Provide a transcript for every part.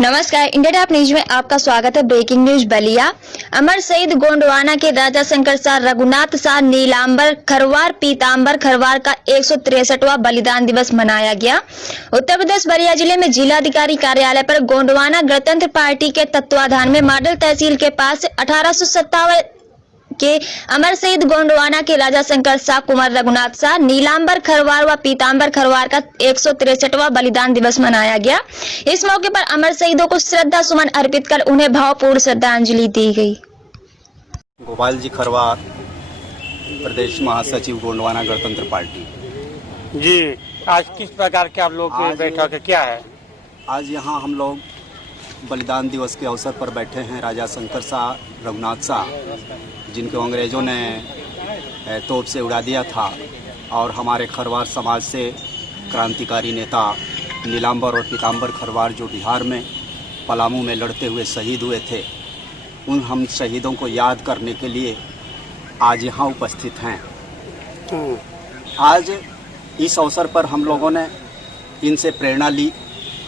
नमस्कार, India top news में आपका स्वागत है। Breaking news Ballia. अमर शहीद गोंडवाना के राजा शंकर शाह, रघुनाथ शाह, नीलांबर खरवार, पीतांबर खरवार का 163वां बलिदान दिवस मनाया गया। उत्तर प्रदेश बलिया जिले में जिलाधिकारी कार्यालय पर गोंडवाना गणतंत्र पार्टी के तत्वाधान में मॉडल तहसील के पास 1857 के अमर शहीद गोंडवाना के राजा शंकर शाह, कुंवर रघुनाथ शाह, नीलांबर खरवार व पीतांबर खरवार का 163वां बलिदान दिवस मनाया गया। इस मौके पर अमर शहीदों को श्रद्धा सुमन अर्पित कर उन्हें भावपूर्ण श्रद्धांजलि दी गई। गोपाल जी खरवार, प्रदेश महासचिव गोंडवाना गणतंत्र पार्टी। जी, आज किस प्रकार के आप लोग बैठक है, क्या है? आज यहाँ हम लोग बलिदान दिवस के अवसर पर बैठे हैं। राजा शंकर शाह, रघुनाथ शाह, जिनको अंग्रेज़ों ने तोप से उड़ा दिया था, और हमारे खरवार समाज से क्रांतिकारी नेता नीलांबर और पीतांबर खरवार जो बिहार में पलामू में लड़ते हुए शहीद हुए थे, उन हम शहीदों को याद करने के लिए आज यहाँ उपस्थित हैं। आज इस अवसर पर हम लोगों ने इनसे प्रेरणा ली।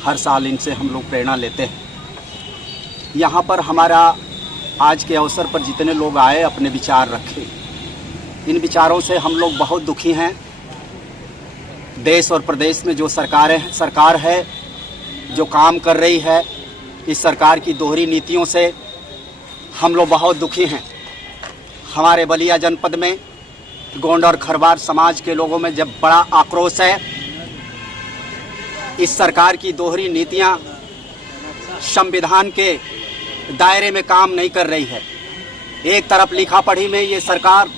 हर साल इनसे हम लोग प्रेरणा लेते हैं। यहाँ पर हमारा आज के अवसर पर जितने लोग आए अपने विचार रखे। इन विचारों से हम लोग बहुत दुखी हैं। देश और प्रदेश में जो सरकार है जो काम कर रही है, इस सरकार की दोहरी नीतियों से हम लोग बहुत दुखी हैं। हमारे बलिया जनपद में गोंड और खरवार समाज के लोगों में जब बड़ा आक्रोश है। इस सरकार की दोहरी नीतियां संविधान के दायरे में काम नहीं कर रही है। एक तरफ लिखा पढ़ी में ये सरकार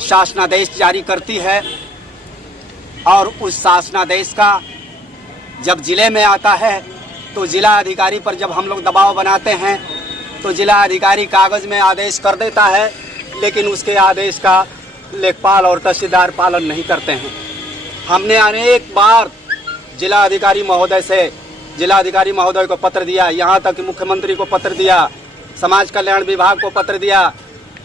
शासनादेश जारी करती है, और उस शासनादेश का जब जिले में आता है तो जिला अधिकारी पर जब हम लोग दबाव बनाते हैं तो जिला अधिकारी कागज में आदेश कर देता है, लेकिन उसके आदेश का लेखपाल और तहसीलदार पालन नहीं करते हैं। हमने अनेक बार जिला अधिकारी महोदय को पत्र दिया, यहाँ तक कि मुख्यमंत्री को पत्र दिया, समाज कल्याण विभाग को पत्र दिया,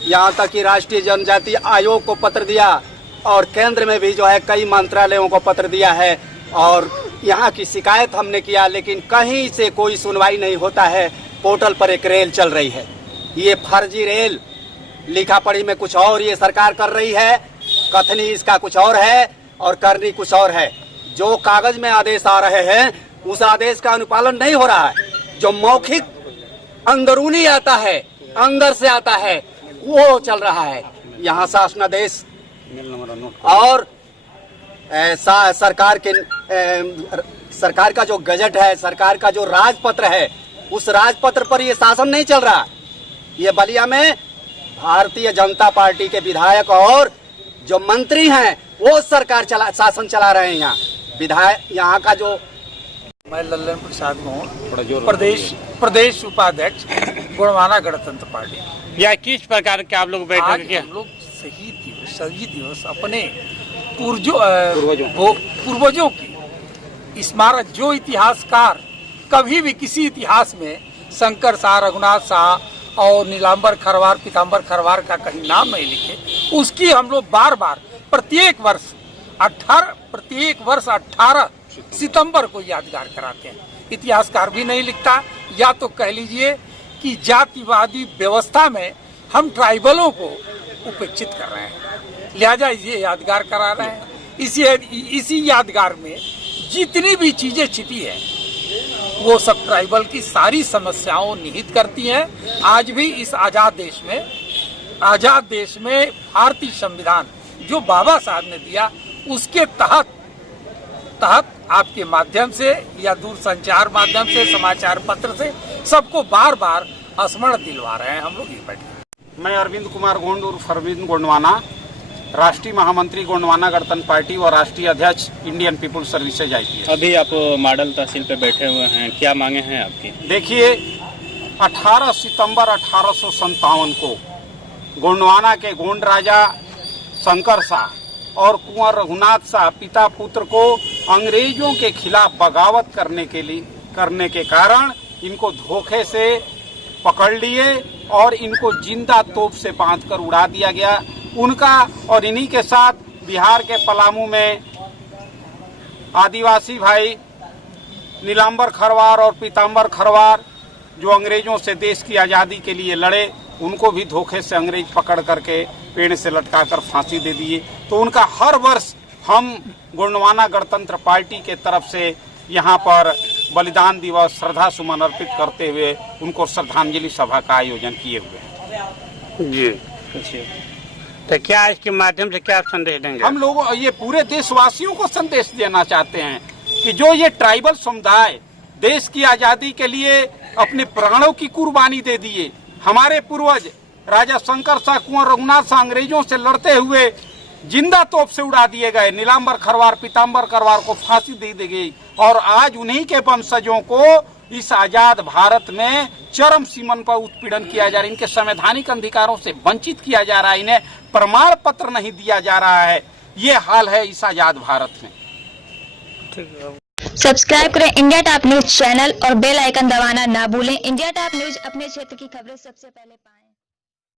यहाँ तक कि राष्ट्रीय जनजाति आयोग को पत्र दिया, और केंद्र में भी जो है कई मंत्रालयों को पत्र दिया है, और यहाँ की शिकायत हमने किया, लेकिन कहीं से कोई सुनवाई नहीं होता है। पोर्टल पर एक रेल चल रही है, ये फर्जी रेल, लिखा पढ़ी में कुछ और ये सरकार कर रही है, कथनी इसका कुछ और है और करनी कुछ और है। जो कागज में आदेश आ रहे हैं उस आदेश का अनुपालन नहीं हो रहा है। जो मौखिक अंदरूनी आता है, अंदर से आता है, वो चल रहा है। यहाँ शासनादेश और सरकार का जो गजट है, सरकार का जो राजपत्र है, उस राजपत्र पर ये शासन नहीं चल रहा। ये बलिया में भारतीय जनता पार्टी के विधायक और जो मंत्री हैं वो शासन चला रहे हैं। यहाँ विधायक, यहाँ का जो मैं लल्लन प्रसाद गोंड, प्रदेश उपाध्यक्ष गोंडवाना गणतंत्र पार्टी। या किस प्रकार के आप लोग बैठक किया? हम लोग शहीद दिवस अपने पूर्वजों की स्मारक, जो इतिहासकार कभी भी किसी इतिहास में शंकर शाह, रघुनाथ शाह और नीलांबर खरवार, पीतांबर खरवार का कहीं नाम नहीं लिखे, उसकी हम लोग बार बार प्रत्येक वर्ष 18 सितंबर को यादगार कराते हैं। इतिहासकार भी नहीं लिखता, या तो कह लीजिए कि जातिवादी व्यवस्था में हम ट्राइबलों को उपेक्षित कर रहे हैं, लिहाजा ये यादगार करा रहे हैं। इसी यादगार में जितनी भी चीजें छिपी है वो सब ट्राइबल की सारी समस्याओं निहित करती हैं। आज भी इस आजाद देश में भारतीय संविधान जो बाबा साहब ने दिया, उसके तहत आपके माध्यम से या दूरसंचार माध्यम से, समाचार पत्र से सबको बार बार स्मरण दिलवा रहे हैं हम लोग ये बैठे। मैं अरविंद कुमार गोंड उर्फ अरविंद गोंडवाना, राष्ट्रीय महामंत्री गोंडवाना गणतंत्र पार्टी और राष्ट्रीय अध्यक्ष इंडियन पीपुल्स सर्विसेज IPS। अभी आप मॉडल तहसील पे बैठे हुए हैं, क्या मांगे हैं आपकी? देखिए, 18 सितंबर 1857 को गोंडवाना के गोंड राजा शंकर शाह और कुंवर रघुनाथ शाह, पिता पुत्र को अंग्रेजों के खिलाफ बगावत करने के कारण इनको धोखे से पकड़ लिए और इनको जिंदा तोप से बांधकर उड़ा दिया गया। उनका और इन्हीं के साथ बिहार के पलामू में आदिवासी भाई नीलांबर खरवार और पीतांबर खरवार जो अंग्रेजों से देश की आज़ादी के लिए लड़े, उनको भी धोखे से अंग्रेज पकड़ करके पेड़ से लटकाकर फांसी दे दिए। तो उनका हर वर्ष हम गोंडवाना गणतंत्र पार्टी के तरफ से यहाँ पर बलिदान दिवस श्रद्धा सुमन अर्पित करते हुए उनको श्रद्धांजलि सभा का आयोजन किए हुए हैं। जी, तो क्या इसके माध्यम से क्या संदेश देंगे? हम लोग ये पूरे देशवासियों को संदेश देना चाहते हैं कि जो ये ट्राइबल समुदाय देश की आजादी के लिए अपने प्राणों की कुर्बानी दे दिए, हमारे पूर्वज राजा शंकर शाह, कुंवर रघुनाथ शाह अंग्रेजों से लड़ते हुए जिंदा तोप से उड़ा दिए गए। नीलांबर खरवार, पीतांबर खरवार को फांसी दे दी गई और आज उन्हीं के वंशजों को इस आजाद भारत में चरम सीमन पर उत्पीड़न किया जा रहा है। इनके संवैधानिक अधिकारों से वंचित किया जा रहा है, इन्हें प्रमाण पत्र नहीं दिया जा रहा है। ये हाल है इस आजाद भारत में। सब्सक्राइब करें इंडिया टॉप न्यूज चैनल और बेल आइकन दबाना ना भूलें। इंडिया टॉप न्यूज अपने क्षेत्र की खबरें सबसे पहले पाएं।